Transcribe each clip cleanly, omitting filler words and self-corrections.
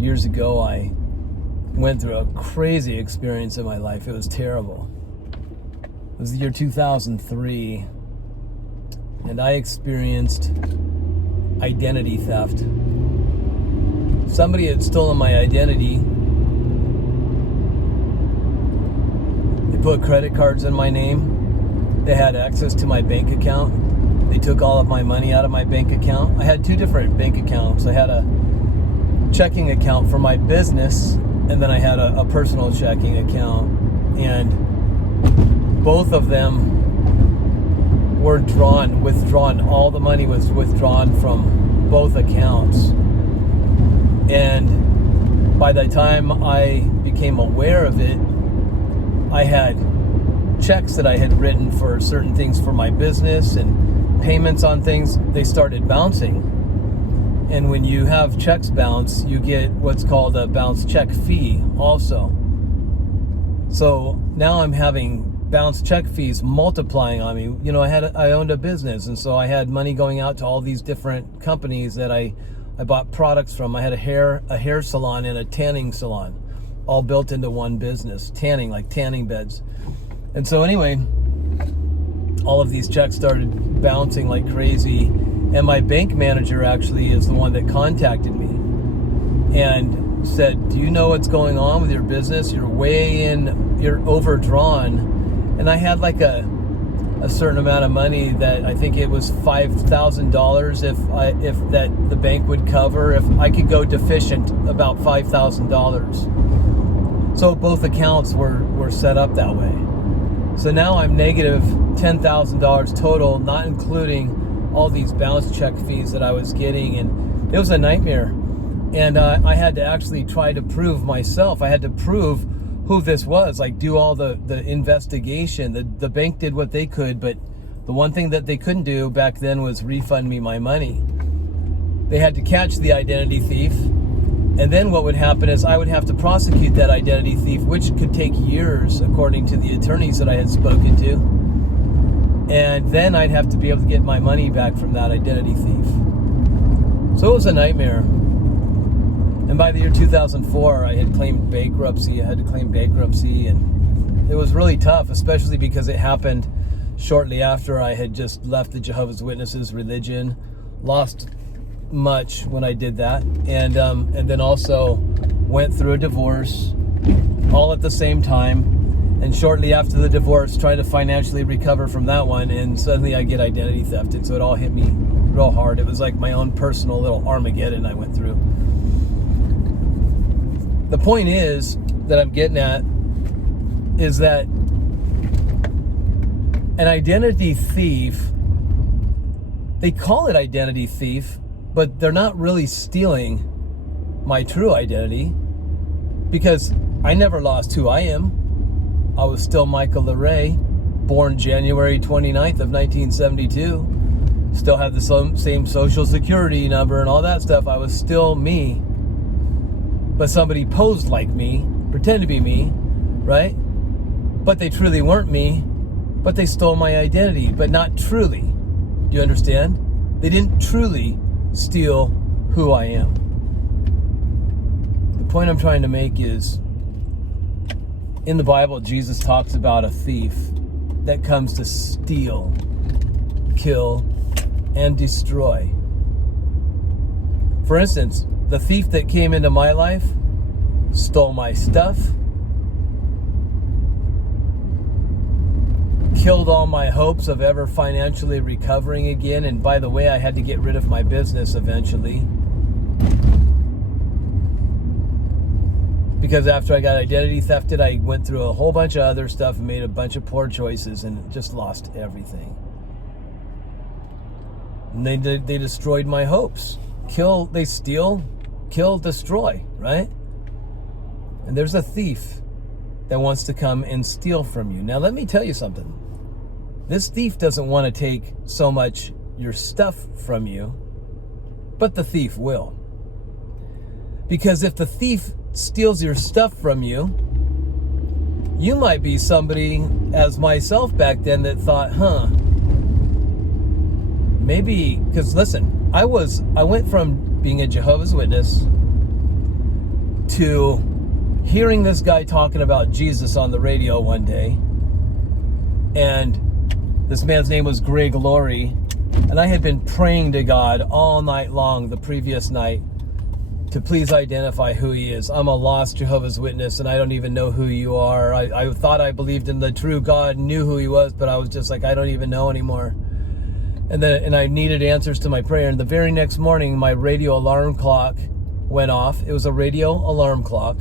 years ago, I went through a crazy experience in my life. It was terrible. It was the year 2003, and I experienced identity theft. Somebody had stolen my identity. They put credit cards in my name. They had access to my bank account. They took all of my money out of my bank account. I had two different bank accounts. I had a checking account for my business, and then I had a personal checking account. And both of them were withdrawn. All the money was withdrawn from both accounts. And by the time I became aware of it, I had checks that I had written for certain things for my business and payments on things. They started bouncing. And when you have checks bounce, you get what's called a bounce check fee also. So now I'm having bounce check fees multiplying on me. You know, I owned a business, and so I had money going out to all these different companies that I bought products from. I had a hair salon and a tanning salon, all built into one business, like tanning beds. And so anyway, all of these checks started bouncing like crazy, and my bank manager actually is the one that contacted me and said, "Do you know what's going on with your business? You're overdrawn." And I had like a certain amount of money that I think it was $5,000 if that the bank would cover if I could go deficient about $5,000. So both accounts were set up that way. So now I'm negative $10,000 total, not including all these bounce check fees that I was getting, and it was a nightmare. And I had to actually try to prove myself. I had to prove who this was, like do all the investigation. The bank did what they could, but the one thing that they couldn't do back then was refund me my money. They had to catch the identity thief, and then what would happen is I would have to prosecute that identity thief, which could take years according to the attorneys that I had spoken to. And then I'd have to be able to get my money back from that identity thief. So it was a nightmare. And by the year 2004, I had claimed bankruptcy. I had to claim bankruptcy, and it was really tough, especially because it happened shortly after I had just left the Jehovah's Witnesses religion. Lost much when I did that, and then also went through a divorce, all at the same time. And shortly after the divorce, tried to financially recover from that one, and suddenly I get identity theft, and so it all hit me real hard. It was like my own personal little Armageddon I went through. The point is that I'm getting at is that an identity thief, they call it identity thief, but they're not really stealing my true identity, because I never lost who I am. I was still Michael Lehre, born January 29th of 1972. Still have the same social security number and all that stuff. I was still me. But somebody posed like me, pretended to be me, right? But they truly weren't me, but they stole my identity, but not truly. Do you understand? They didn't truly steal who I am. The point I'm trying to make is, in the Bible, Jesus talks about a thief that comes to steal, kill, and destroy. For instance, the thief that came into my life stole my stuff, killed all my hopes of ever financially recovering again. And by the way, I had to get rid of my business eventually, because after I got identity thefted, I went through a whole bunch of other stuff and made a bunch of poor choices and just lost everything. And they destroyed my hopes. They steal, kill, destroy, right? And there's a thief that wants to come and steal from you. Now, let me tell you something. This thief doesn't want to take so much your stuff from you, but the thief will. Because if the thief steals your stuff from you, you might be somebody, as myself back then, that thought, maybe, because listen, I went from being a Jehovah's Witness to hearing this guy talking about Jesus on the radio one day. And this man's name was Greg Lehre. And I had been praying to God all night long the previous night to please identify who he is. I'm a lost Jehovah's Witness, and I don't even know who you are. I thought I believed in the true God, knew who he was, but I was just like, I don't even know anymore. And I needed answers to my prayer. And the very next morning, my radio alarm clock went off. It was a radio alarm clock.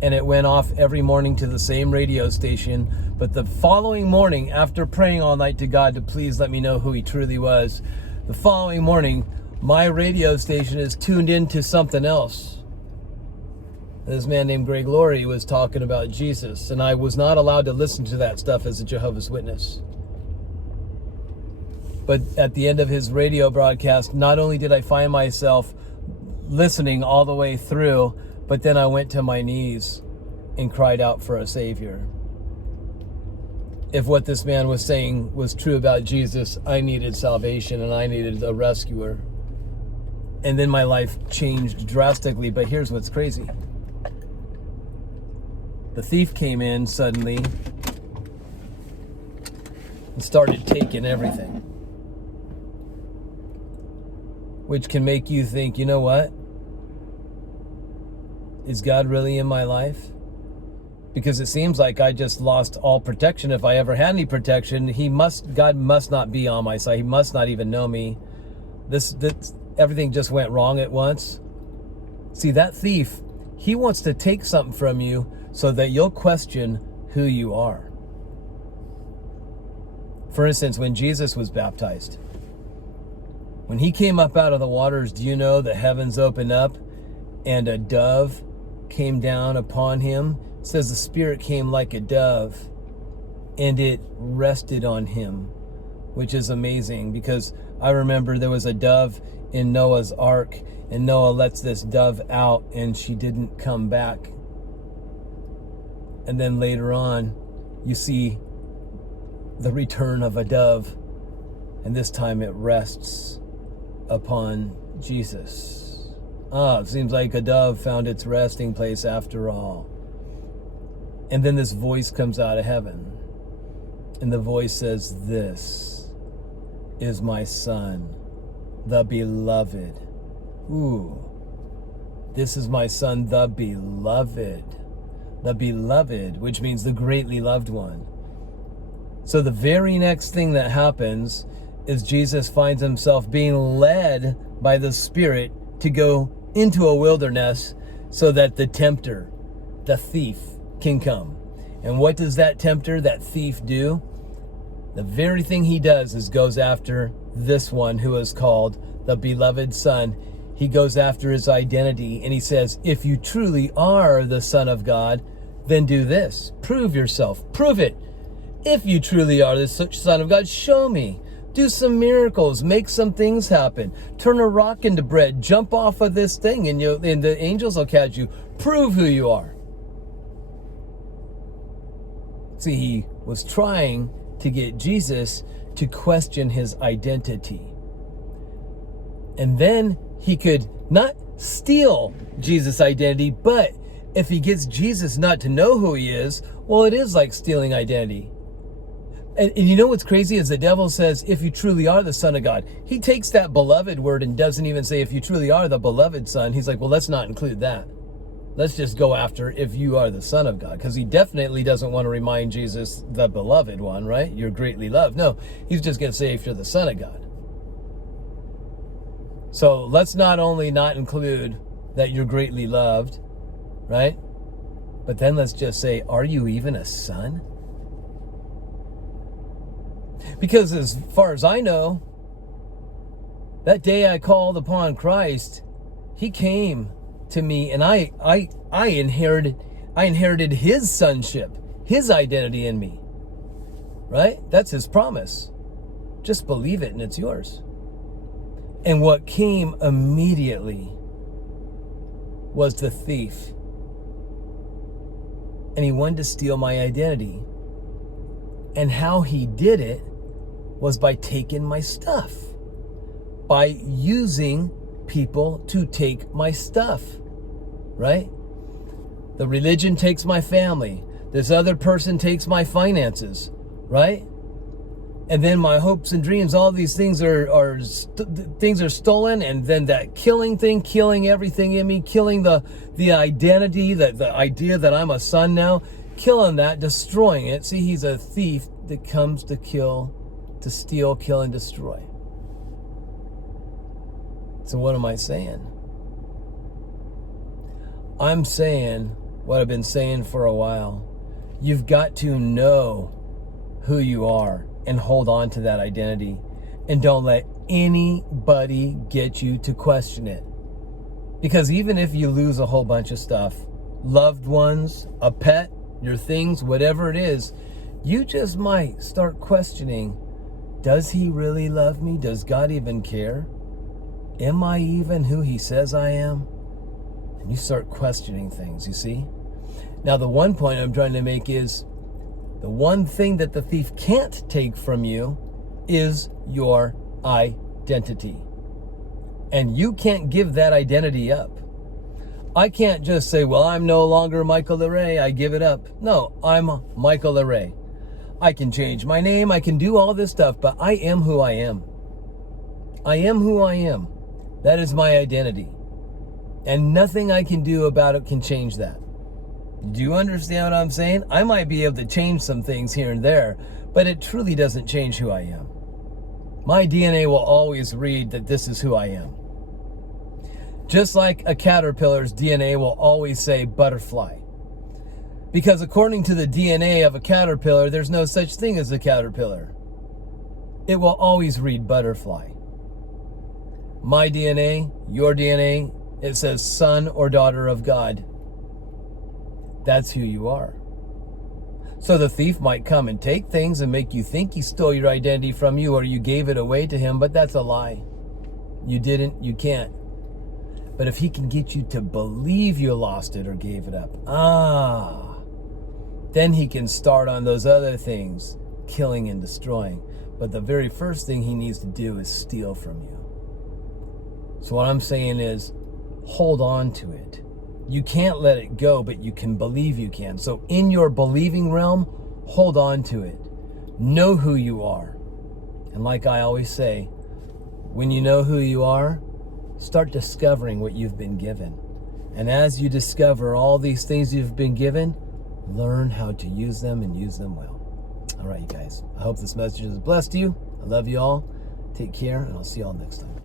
And it went off every morning to the same radio station. But the following morning, after praying all night to God to please let me know who he truly was, the following morning, my radio station is tuned into something else. This man named Greg Lehre was talking about Jesus, and I was not allowed to listen to that stuff as a Jehovah's Witness. But at the end of his radio broadcast, not only did I find myself listening all the way through, but then I went to my knees and cried out for a Savior. If what this man was saying was true about Jesus, I needed salvation and I needed a rescuer. And then my life changed drastically. But here's what's crazy. The thief came in suddenly and started taking everything. Which can make you think, you know what? Is God really in my life? Because it seems like I just lost all protection. If I ever had any protection, God must not be on my side. He must not even know me. This everything just went wrong at once. See, that thief, he wants to take something from you so that you'll question who you are. For instance, when Jesus was baptized, when he came up out of the waters, do you know the heavens opened up and a dove came down upon him? It says the Spirit came like a dove and it rested on him, which is amazing, because I remember there was a dove in Noah's ark, and Noah lets this dove out and she didn't come back. And then later on, you see the return of a dove, and this time it rests upon Jesus. It seems like a dove found its resting place after all. And then this voice comes out of heaven, and the voice says, "This is my son, the beloved." Ooh, this is my son, the beloved. The beloved, which means the greatly loved one. So the very next thing that happens is Jesus finds himself being led by the Spirit to go into a wilderness so that the tempter, the thief, can come. And what does that tempter, that thief, do? The very thing he does is goes after this one who is called the beloved Son. He goes after his identity, and he says, if you truly are the Son of God, then do this. Prove yourself. Prove it. If you truly are the Son of God, show me. Do some miracles. Make some things happen. Turn a rock into bread. Jump off of this thing, and the angels will catch you. Prove who you are. See, he was trying to get Jesus to question his identity. And then he could not steal Jesus' identity, but if he gets Jesus not to know who he is, well, it is like stealing identity. And you know what's crazy is the devil says, if you truly are the Son of God. He takes that beloved word and doesn't even say, if you truly are the beloved Son. He's like, well, let's not include that. Let's just go after if you are the Son of God. Because he definitely doesn't want to remind Jesus, the beloved one, right? You're greatly loved. No, he's just going to say, if you're the Son of God. So let's not only not include that you're greatly loved, right? But then let's just say, are you even a son? Because as far as I know, that day I called upon Christ, he came to me, and I inherited his sonship, his identity in me. Right? That's his promise. Just believe it and it's yours. And what came immediately was the thief. And he wanted to steal my identity. And how he did it was by taking my stuff. By using people to take my stuff. Right? The religion takes my family. This other person takes my finances, right? And then my hopes and dreams, all these things are stolen, and then that killing everything in me, killing the identity, the idea that I'm a son now, killing that, destroying it. See, he's a thief that comes to kill, to steal, kill, and destroy. So what am I saying? I'm saying what I've been saying for a while. You've got to know who you are and hold on to that identity. And don't let anybody get you to question it. Because even if you lose a whole bunch of stuff, loved ones, a pet, your things, whatever it is, you just might start questioning, does he really love me? Does God even care? Am I even who he says I am? And you start questioning things, you see? Now, the one point I'm trying to make is, the one thing that the thief can't take from you is your identity. And you can't give that identity up. I can't just say, well, I'm no longer Michael Lehre, I give it up. No, I'm Michael Lehre. I can change my name, I can do all this stuff, but I am who I am. I am who I am. That is my identity. And nothing I can do about it can change that. Do you understand what I'm saying? I might be able to change some things here and there, but it truly doesn't change who I am. My DNA will always read that this is who I am. Just like a caterpillar's DNA will always say butterfly. Because according to the DNA of a caterpillar, there's no such thing as a caterpillar. It will always read butterfly. My DNA, your DNA, it says son or daughter of God. That's who you are. So the thief might come and take things and make you think he stole your identity from you, or you gave it away to him, but that's a lie. You didn't, you can't. But if he can get you to believe you lost it or gave it up, then he can start on those other things, killing and destroying. But the very first thing he needs to do is steal from you. So what I'm saying is, hold on to it. You can't let it go, but you can believe you can. So in your believing realm, hold on to it. Know who you are. And like I always say, when you know who you are, start discovering what you've been given. And as you discover all these things you've been given, learn how to use them and use them well. All right, you guys. I hope this message has blessed you. I love you all. Take care, and I'll see you all next time.